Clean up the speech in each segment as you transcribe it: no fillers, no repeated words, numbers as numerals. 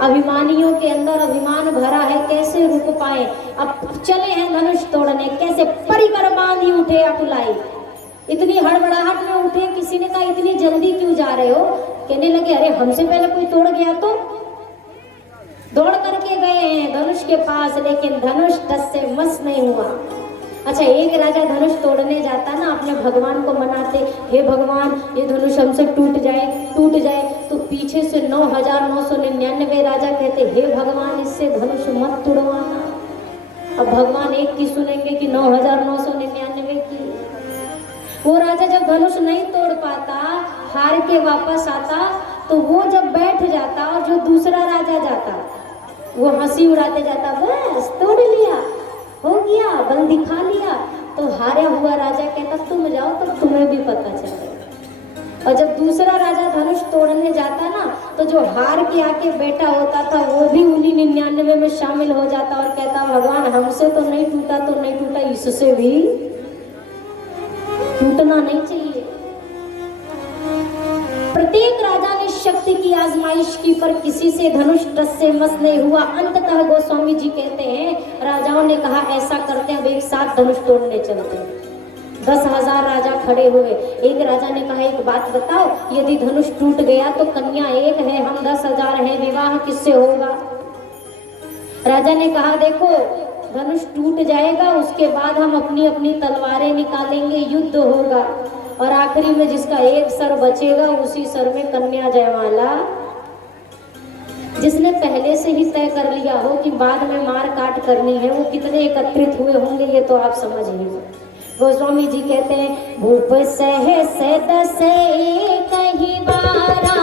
अभिमानियों के अंदर अभिमान भरा है, कैसे रुक पाए। अब चले हैं धनुष तोड़ने, कैसे परिकर बांधी उठे अकुलाई। इतनी हड़बड़ाहट में उठे, किसी ने कहा इतनी जल्दी क्यों जा रहे हो। कहने लगे अरे हमसे पहले कोई तोड़ गया तो। दौड़ करके गए हैं धनुष के पास, लेकिन धनुष टस से मस नहीं हुआ। अच्छा, एक राजा धनुष तोड़ने जाता ना, अपने भगवान को मनाते, हे भगवान ये धनुष हमसे टूट जाए, तो पीछे से 9,999 राजा कहते, हे भगवान इससे धनुष मत तोड़वाना। अब भगवान एक की सुनेंगे कि 9,999 की। वो राजा जब धनुष नहीं तोड़ पाता, हार के वापस आता, तो वो जब बैठ जाता और जो दूसरा राजा जाता वो हंसी उड़ाते जाता, बस तोड़ लिया, हो गया, बल दिखा लिया। तो हारा हुआ राजा कहता तुम जाओ, तब तुम्हें भी पता चलेगा। और जब दूसरा राजा धनुष तोड़ने जाता ना, तो जो हार के आके बैठा होता था वो भी उन्हीं 99 में शामिल हो जाता और कहता भगवान हमसे तो नहीं टूटा, इससे भी टूटना नहीं चाहिए। प्रत्येक राजा ने शक्ति की आजमाइश की, पर किसी से धनुष टस से मस नहीं हुआ। अंततः गोस्वामी जी कहते हैं राजाओं ने कहा ऐसा करते हैं, अब एक साथ धनुष तोड़ने चलते हैं। 10,000 राजा खड़े हुए। एक राजा ने कहा एक बात बताओ, यदि धनुष टूट गया तो कन्या एक है, हम 10,000 हैं, विवाह किससे होगा। राजा ने कहा देखो धनुष टूट जाएगा, उसके बाद हम अपनी अपनी तलवारें निकालेंगे, युद्ध होगा, और आखिरी में जिसका एक सर बचेगा उसी सर में कन्या जयमाला। जिसने पहले से ही तय कर लिया हो कि बाद में मार काट करनी है, वो कितने एकत्रित हुए होंगे ये तो आप समझ लीजिए। गोस्वामी जी कहते हैं भूप सहसे दसे कहीं बारा,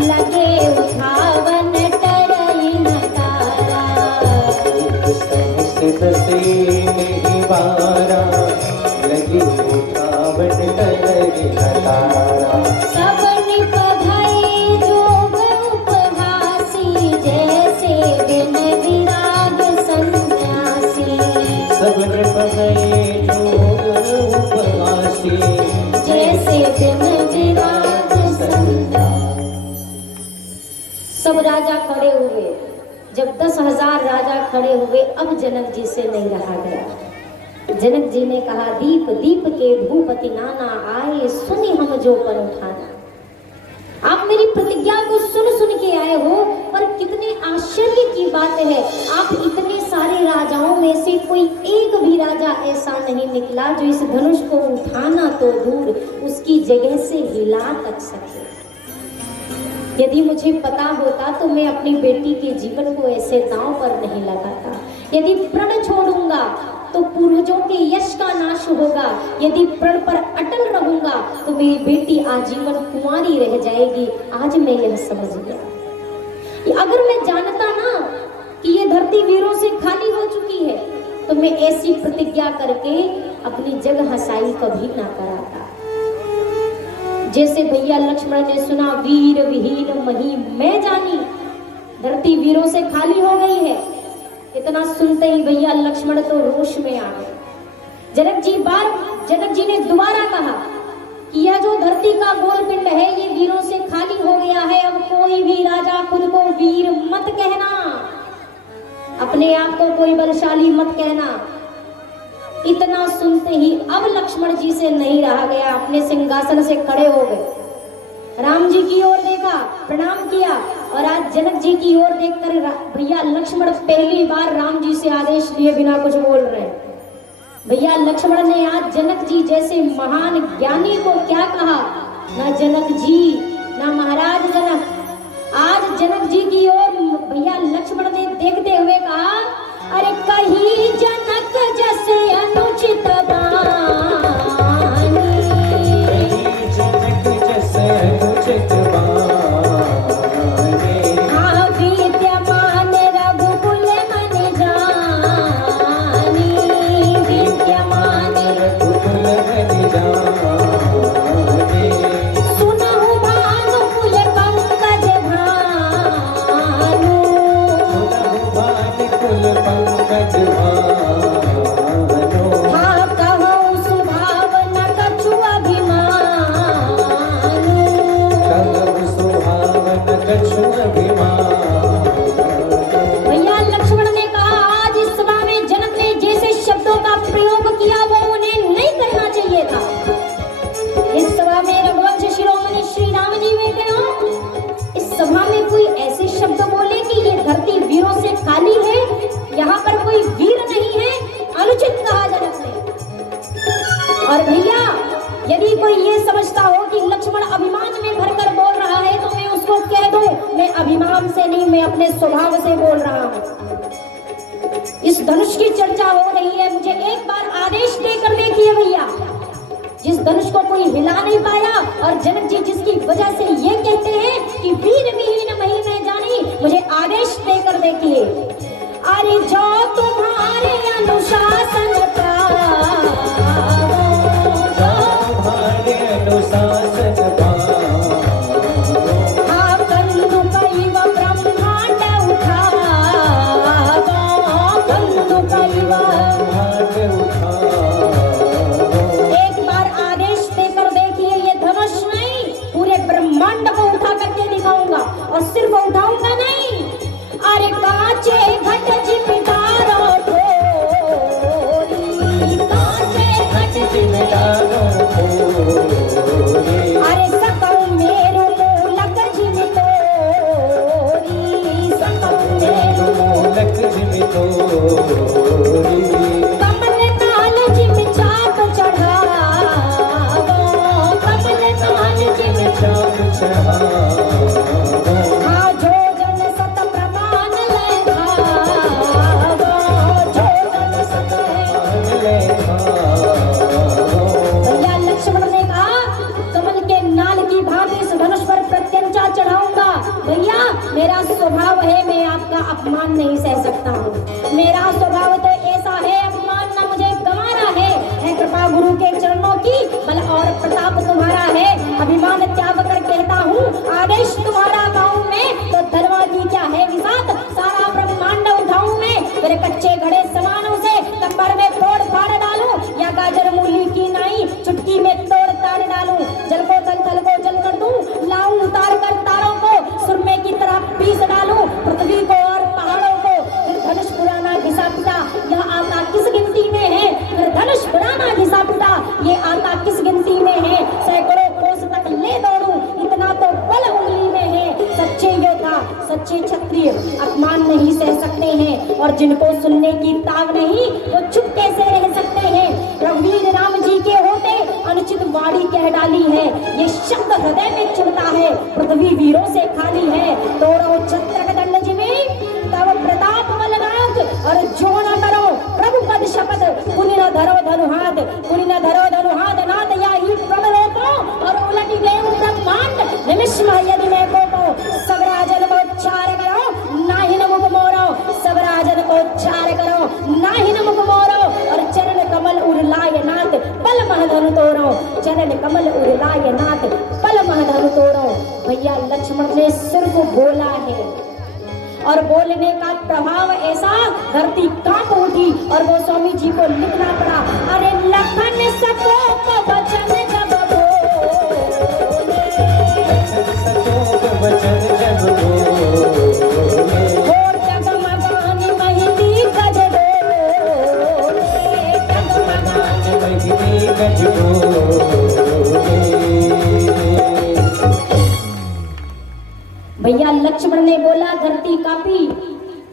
लगे उठावन टरई नटारा। सहसे दसे नहीं बारा, लगे उठावन टरई नटारा। सब निपधाई जोग उपहासी, जैसे बिन विराग सन्यासी। सब निपधाई जैसे बिन विराग सन्यासी। सब राजा खड़े हुए। जब 10,000 राजा खड़े हुए, अब जनक जी से नहीं रहा गया। जनक जी ने कहा दीप दीप के भूपति नाना, आए सुनी हम जो पर उठाना। आप मेरी प्रतिज्ञा को सुन सुन के आए हो, पर कितने आश्चर्य की बात है, आप इतने सारे राजाओं में से कोई एक भी राजा ऐसा नहीं निकला जो इस धनुष को उठाना तो दूर, उसकी जगह से हिला तक सके। यदि मुझे पता होता तो मैं अपनी बेटी के जीवन को ऐसे दांव पर नहीं लगाता। यदि प्रण छोड़ूंगा तो पूर्वजों के यश का नाश होगा, यदि प्रण पर अटल रहूंगा तो मेरी बेटी आजीवन कुंवारी रह जाएगी। आज मैं यह समझ गया। अगर मैं जानता ना कि ये धरती वीरों से खाली हो चुकी है, तो मैं ऐसी प्रतिज्ञा करके अपनी जग हसाई कभी ना कराता। जैसे भैया लक्ष्मण ने सुना वीर विहीन मही मैं जानी, धरती वीरों से खाली हो गई है, इतना सुनते ही भैया लक्ष्मण तो रोष में आ गए। जनक जी ने दोबारा कहा कि यह जो धरती का गोल पिंड है ये वीरों से खाली हो गया है, अब कोई भी राजा खुद को वीर मत कहना, अपने आप को कोई बलशाली मत कहना। इतना सुनते ही अब लक्ष्मण जी से नहीं रहा गया, अपने सिंहासन से खड़े हो गए, राम जी की ओर देखा, प्रणाम किया, और आज जनक जी की ओर देखकर भैया लक्ष्मण पहली बार राम जी से आदेश लिए बिना कुछ बोल रहे हैं। भैया लक्ष्मण ने आज जनक जी जैसे महान ज्ञानी को क्या कहा, ना जनक जी ना महाराज जनक, आज जनक जी की ओर भैया लक्ष्मण ने देखते हुए कहा अरे कहीं जनक जैसे अनुचित बानी, जनक जैसे अनुचित बानी। हाँ विद्यमान रघुकुल मन जानी, विद्यमान रघुकुल मन जानी। सुनहु भानुकुल पंकज भानु, सुनहु भानुकुल पंकज भानु। कोई ऐसे शब्द बोले कि ये धरती वीरों से खाली है, यहाँ पर कोई वीर नहीं है, अनुचित कहा जनक ने। और भैया यदि कोई ये समझता हो कि लक्ष्मण अभिमान में भरकर बोल रहा है तो मैं उसको कह दूं, मैं अभिमान से नहीं, मैं अपने स्वभाव से बोल रहा हूं। इस धनुष की चर्चा हो रही है, मुझे एक बार आदेश देकर देखिए भैया। जिस धनुष को कोई हिला नहीं पाया और जनक जी जिसकी वजह से ये कहते हैं कि वीर विहीन मही में जानी, मुझे आदेश देकर देखिए। अरे जो तुम्हारे अनुशासन और सिर्फ उठाऊंगा नहीं, अरे कांचे घट जिम्मेदारों कांचे घट जिम्मेदारों अरे सकल मेरू मूलक जिम्मेदारी, सकल मेरू मूलक जिम्मेदारी, कमल ताल जिम चाप चढ़ावो, कमल ताल जिम चाप चढ़ावो, मेरा स्वभाव है, मैं आपका अपमान नहीं सह सकता हूँ। मेरा स्वभाव तो ऐसा है, अपमान ना मुझे गंवारा है कृपा गुरु के चरणों की, बल और प्रताप तुम्हारा है। अभिमान त्याग कर कहता हूँ, आदेश तुम्हारा गाँव में तो धर्मा की क्या है विसात, सारा ब्रह्मांड उठाऊं मैं मेरे कच्चे घड़े समानों से, कब्र में तोड़ फाड़ डालूं या गाजर मूली की नाई चुटकी में तोड़ ताड़ डालूं, जल को थल को जल कर दूं, लाऊं उतार कर तारों को सुरमे की तरह पीस डालूं, पृथ्वी को और पहाड़ों को। फिर धनुष पुराना घिसा पिटा, यह आता किस गिनती में है, फिर धनुष पुराना घिसा पिटा, ये आता किस गिनती में है, सैकड़ों कोस तक ले दौड़ूं, इतना तो बल उंगली में है। सच्चे योद्धा सच्चे क्षत्रिय अपमान नहीं सह सकते हैं, और जिनको सुनने की ताव नहीं वो चुप कैसे रह सकते हैं। रघुवीर राम जी के होते अनुचित वाणी कह डाली है, ये शब्द हृदय में चुभता है, पृथ्वी वीरों से खाली है। तोड़ो छत्रक दंड जिमे तब प्रताप बलनाथ, और जो न करो प्रभु पद शपथ, पुनि न धरो धनुहाद, पुनि न धरो धनुहाद, नाथ या ही प्रबलो को, और उलट गए ब्रह्मांड निमिष यदि मैं को सब राजन को उच्चार करो, नाहि न मुख मोरो, सब राजन को उच्चार करो, नाहि न मुख मोरो, और चरण कमल उड़लाय नाथ पल महधनु तोड़ो, चरण कमल उड़लाय नाथ पल महधनु तोड़ो। भैया लक्ष्मण ने सिर्फ बोला है, और बोलने का प्रभाव ऐसा धरती कांप उठी, और वो स्वामी जी को लिखना पड़ा। अरे लखन सकोप वचन जब बोले, वचन जब बोले, और जगमगान महिती गज बोले, जगमगान महिती गज बोले। भैया लक्ष्मण ने बोला, धरती कांपी।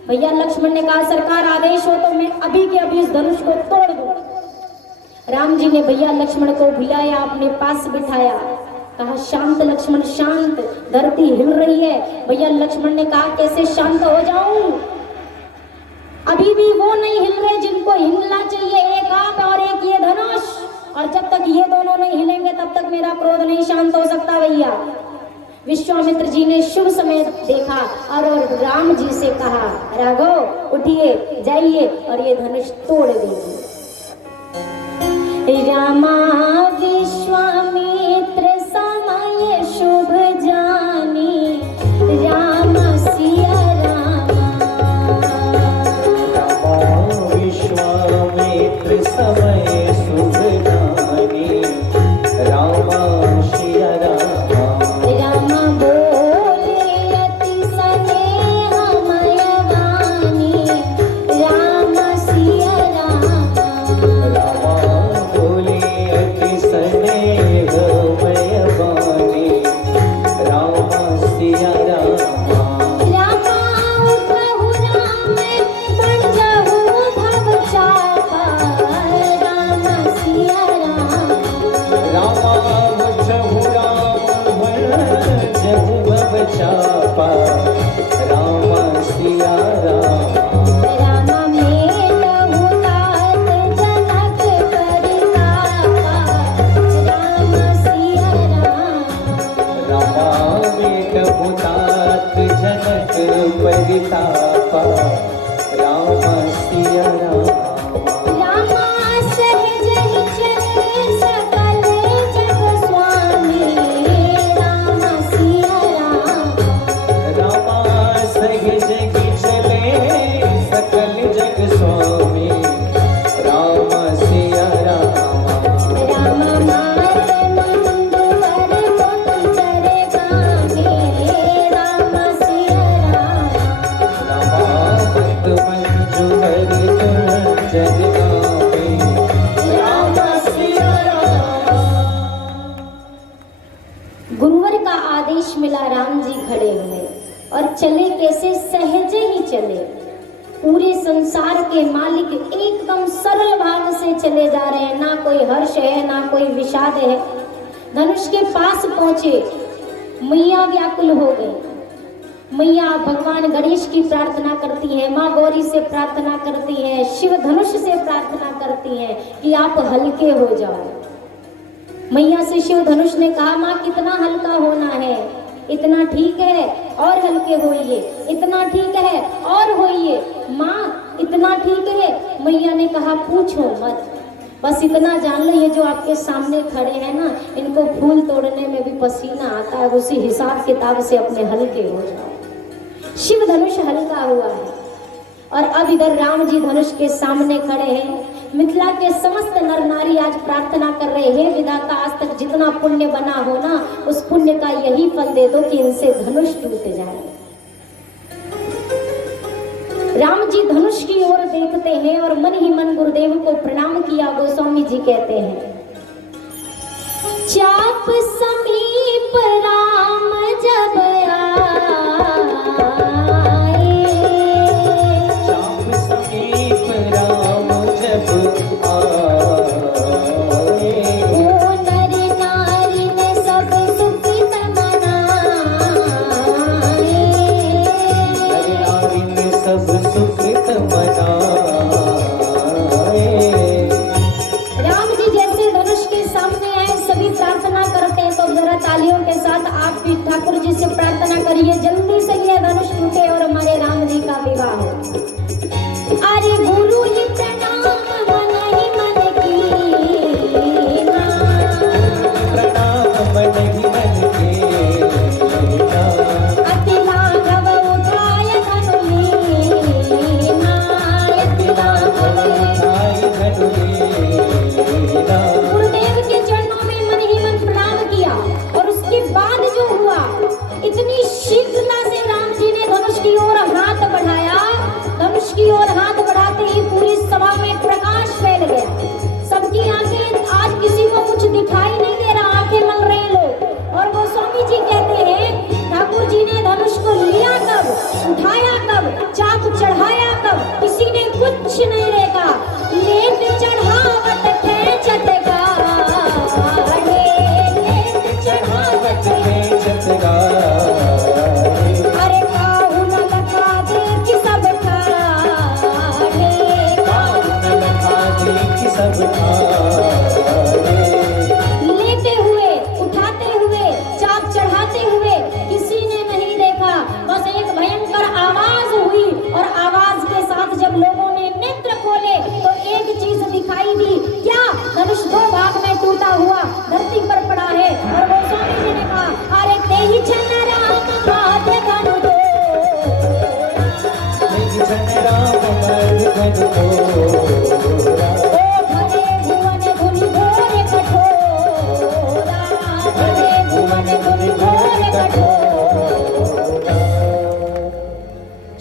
भैया लक्ष्मण ने कहा, सरकार आदेश हो तो मैं अभी के अभी इस धनुष को तोड़ दूं। राम जी ने भैया लक्ष्मण को बुलाया, अपने पास बिठाया, कहा शांत लक्ष्मण शांत, धरती हिल रही है। भैया लक्ष्मण ने कहा, कैसे शांत हो जाऊं, अभी भी वो नहीं हिल रहे जिनको हिलना चाहिए, एक आप और एक ये धनुष, और जब तक ये दोनों नहीं हिलेंगे तब तक मेरा क्रोध नहीं शांत हो सकता। भैया विश्वामित्र जी ने शुभ समय देखा और राम जी से कहा, राघव उठिए जाइए और ये धनुष तोड़ दीजिए। रामा विश्वामित्र समय शुभ जानी, राम सिया रामा, विश्वामित्र समय शुभ जानी, राम सिया रामा, स्नेह परितापा राम सिया रामा। रामा सहज ही चले सकल जग स्वामी राम सिया रामा। रामा सहज ही चले सकल जग स्वामी राम सिया रामा। राम मात मंडवर मोती करे गावे राम सिया रामा। रामामृत मंजु हरि जग गावे राम सिया रामा। गुरुवर का आदेश मिला, राम जी खड़े हुए और चले कैसे, सहज ही चले। पूरे संसार के मालिक एकदम सरल भाव से चले जा रहे हैं, ना कोई हर्ष है ना कोई विषाद है। धनुष के पास पहुंचे, मैया व्याकुल हो गई। मैया भगवान गणेश की प्रार्थना करती हैं, माँ गौरी से प्रार्थना करती हैं, शिव धनुष से प्रार्थना करती हैं कि आप हल्के हो जाओ। मैया से शिव धनुष ने कहा, माँ कितना हल्का होना है, इतना ठीक है और हल्के होइए, इतना ठीक है और होइए। माँ इतना ठीक है। मैया ने कहा, पूछो मत, बस इतना जान लो, ये जो आपके सामने खड़े हैं ना, इनको फूल तोड़ने में भी पसीना आता है, उसी हिसाब किताब से अपने हल्के हो जाओ। शिव धनुष हल्का हुआ है और अब इधर राम जी धनुष के सामने खड़े हैं। मिथिला के समस्त नर नारी आज प्रार्थना कर रहे हैं, विधाता आज तक जितना पुण्य बना हो ना, उस पुण्य का यही फल दे दो कि इनसे धनुष टूट जाए। राम जी धनुष की ओर देखते हैं और मन ही मन गुरुदेव को प्रणाम किया। गोस्वामी जी कहते हैं, चाप समीप राम जब आए, चाप समीप राम जब आए, ओ नर नारी ने सब सुखित मनाए। नर नारी ने सब सुकृत मनाए। राम जी जैसे धनुष के सामने आए, सभी प्रार्थना करते हैं, तो जरा तालियों के साथ आप भी ठाकुर जी से प्रार्थना करिए, जल्दी से ये धनुष टूटे और हमारे राम जी का विवाह हो। अरे गुरु ही प्रणाम मन ही मन की प्रणाम मन ही मन के अति लाघव उठाय धनुलीना, अति लाघव। गुरुदेव के चरणों में मन ही मन प्रणाम किया और उसके बाद जो हुआ, इतनी शीघ्रता से राम जी ने धनुष की ओर हाथ बढ़ाया। धनुष की ओर हाथ बढ़ाते ही पूरी सभा में प्रकाश फैल गया। सबकी आंखें, आज किसी को कुछ दिखाई नहीं दे रहा, आंखें मल रहे लोग। और गोस्वामी जी कहते हैं, ठाकुर जी ने धनुष को लिया कब, उठाया कब, चाप चढ़ाया कब, किसी ने कुछ नहीं देखा। लेट चढ़ावत खेचत गाड़े, लेट चढ़ावत अरे काहू न लगा देख सब ठाड़े, लेते हुए, उठाते हुए, चाप चढ़ाते हुए किसी ने नहीं देखा। बस एक भयंकर आवाज हुई और आवाज के साथ जब लोगों ने नेत्र खोले तो एक चीज दिखाई दी। क्या? धनुष दो भाग में टूटा हुआ धरती पर पड़ा है। और गोस्वामी जी ने कहा, अरे तेहि छन राम हाथ धनु दो, भरे भुवन धुनि घोर कठोरा, भरे भुवन धुनि घोर कठोरा।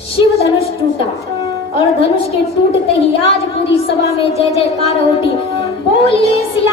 शिव धनुष टूटा और धनुष के टूटते ही आज पूरी सभा में जय जयकार उठी। बोलिए सिया